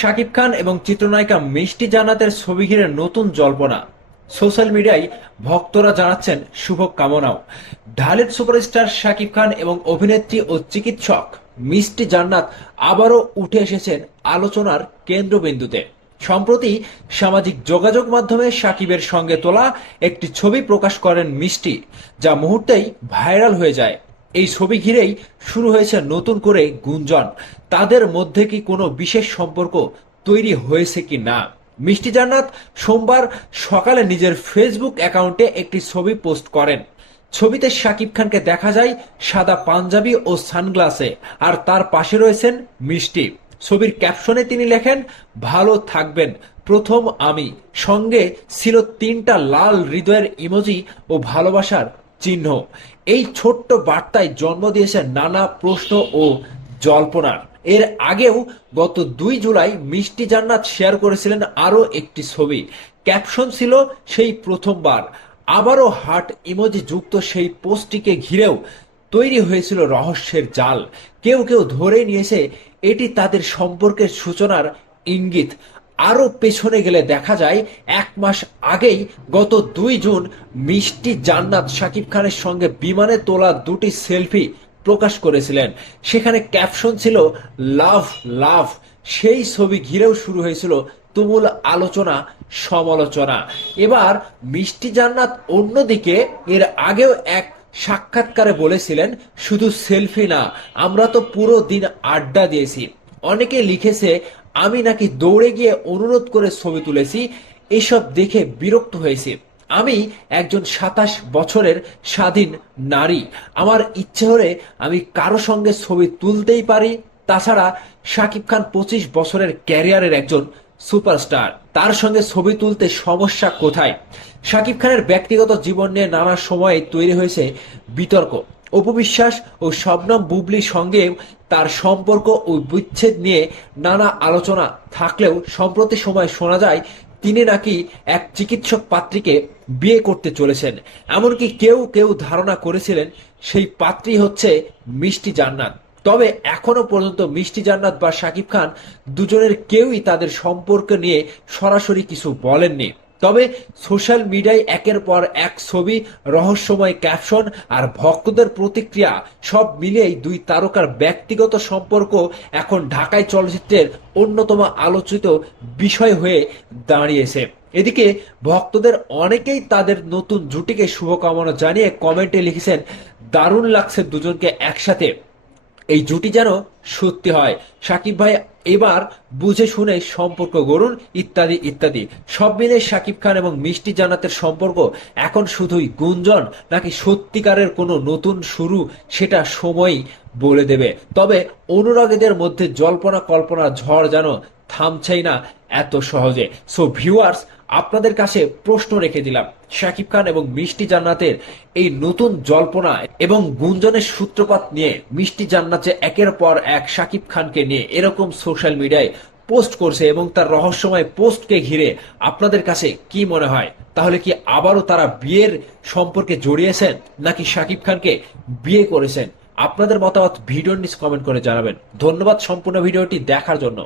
শাকিব খান এবং চিত্রনায়িকা মিষ্টি জান্নাতের ছবি ঘিরে নতুন জল্পনা। সোশ্যাল মিডিয়ায় ভক্তরা জানাচ্ছেন শুভ কামনাও ঢালিউড সুপারস্টার শাকিব খান এবং অভিনেত্রী ও চিকিৎসক মিষ্টি জান্নাত আবারও উঠে এসেছেন আলোচনার কেন্দ্রবিন্দুতে। সম্প্রতি সামাজিক যোগাযোগ মাধ্যমে সাকিবের সঙ্গে তোলা একটি ছবি প্রকাশ করেন মিষ্টি, যা মুহূর্তেই ভাইরাল হয়ে যায়। এই ছবি ঘিরেই শুরু হয়েছে নতুন করে গুঞ্জন। তাদের মধ্যে কি কোনো বিশেষ সম্পর্ক তৈরি হয়েছে কি না? মিষ্টি জান্নাত সোমবার সকালে নিজের ফেসবুক অ্যাকাউন্টে একটি ছবি পোস্ট করেন। ছবিতে শাকিব খানকে দেখা যায় সাদা পাঞ্জাবি ও সানগ্লাসে, আর তার পাশে রয়েছেন মিষ্টি। ছবির ক্যাপশনে তিনি লেখেন, ভালো থাকবেন, প্রথম আমি। সঙ্গে ছিল তিনটা লাল হৃদয়ের ইমোজি ও ভালোবাসার চিহ্ন। এই ছোট্ট বার্তায় জন্ম দিয়েছে নানা প্রশ্ন ও জল্পনার। এর আগেও গত দুই জুলাই মিষ্টি জান্নাত শেয়ার করেছিলেন আরও একটি ছবি। ক্যাপশন ছিল সেই প্রথমবার। আবারও হার্ট ইমোজি যুক্ত সেই পোস্টটিকে ঘিরেও তৈরি হয়েছিল রহস্যের জাল। কেউ কেউ ধরে নিয়েছে, এটি তাদের সম্পর্কের সূচনার ইঙ্গিত। আরও পেছনে গেলে দেখা যায়, এক মাস আগেই গত দুই জুন মিষ্টি জান্নাত শাকিব খানের সঙ্গে বিমানে তোলা দুটি সেলফি প্রকাশ করেছিলেন। সেখানে ক্যাপশন ছিল, লাভ লাভ। সেই ছবি ঘিরেও শুরু হয়েছিল তুমুল আলোচনা, সমালোচনা। এবার মিষ্টি জান্নাত অন্যদিকে এর আগেও এক সাক্ষাৎকারে বলেছিলেন, শুধু সেলফি না, আমরা তো পুরো দিন আড্ডা দিয়েছি। অনেকে লিখেছে আমি নাকি দৌড়ে গিয়ে অনুরোধ করে ছবি তুলেছি, এসব দেখে বিরক্ত হয়েছি। আমি একজন সাতাশ বছরের স্বাধীন নারী। আমার ইচ্ছে হলে আমি কারও সঙ্গে ছবি তুলতেই পারি। তাছাড়া শাকিব খান পঁচিশ বছরের ক্যারিয়ারের একজন সুপারস্টার। তার সঙ্গে ছবি তুলতে সমস্যা কোথায়? শাকিব খানের ব্যক্তিগত জীবন নিয়ে নানা সময়ে তৈরি হয়েছে বিতর্ক। অপবিশ্বাস ও শবনম বুবলির সঙ্গে তার সম্পর্ক ও বিচ্ছেদ নিয়ে নানা আলোচনা থাকলেও সম্প্রতি সময় শোনা যায়, তিনি নাকি এক চিকিৎসক পাত্রীকে বিয়ে করতে চলেছেন। এমনকি কেউ কেউ ধারণা করেছিলেন সেই পাত্রী হচ্ছে মিষ্টি জান্নাত। তবে এখনও পর্যন্ত মিষ্টি জান্নাত বা শাকিব খান দুজনের কেউই তাদের সম্পর্ক নিয়ে সরাসরি কিছু বলেননি। তবে সোশ্যাল মিডিয়ায় একের পর এক ছবি, রহস্যময় ক্যাপশন আর ভক্তদের প্রতিক্রিয়া সব মিলিয়েই দুই তারকার ব্যক্তিগত সম্পর্ক এখন ঢাকায় চলচ্চিত্রের অন্যতম আলোচিত বিষয় হয়ে দাঁড়িয়েছে। এদিকে ভক্তদের অনেকেই তাদের নতুন জুটিকে শুভকামনা জানিয়ে কমেন্টে লিখেছেন, দারুণ লাগছে দুজনকে একসাথে। এই জুটি যেন সত্যি হয়। সাকিব ভাই এবার বুঝে শুনে সম্পর্ক গড়ুন, ইত্যাদি ইত্যাদি। সব মিলে সাকিব খান এবং মিষ্টি জানাতের সম্পর্ক এখন শুধুই গুঞ্জন নাকি সত্যিকারের কোনো নতুন শুরু সেটা সময়ই বলে দেবে। তবে অনুরাগীদের মধ্যে জল্পনা কল্পনা ঝড় যেন থামছেই না এত সহজে। সো ভিউয়ার্স আপনাদের কাছে প্রশ্ন রেখে দিলাম। শাকিব খান এবং মিষ্টি জান্নাতের এই নতুন জল্পনা এবং গুঞ্জনের সূত্রপাত নিয়ে মিষ্টি জান্নাতে একের পর এক শাকিব খানকে নিয়ে এরকম সোশ্যাল মিডিয়ায় পোস্ট করছে এবং তার রহস্যময় পোস্টকে ঘিরে আপনাদের কাছে কি মনে হয়? তাহলে কি আবারও তারা বিয়ের সম্পর্কে জড়িয়েছেন নাকি শাকিব খানকে বিয়ে করেছেন? আপনাদের মতামত ভিডিওর নিচে কমেন্ট করে জানাবেন। ধন্যবাদ সম্পূর্ণ ভিডিওটি দেখার জন্য।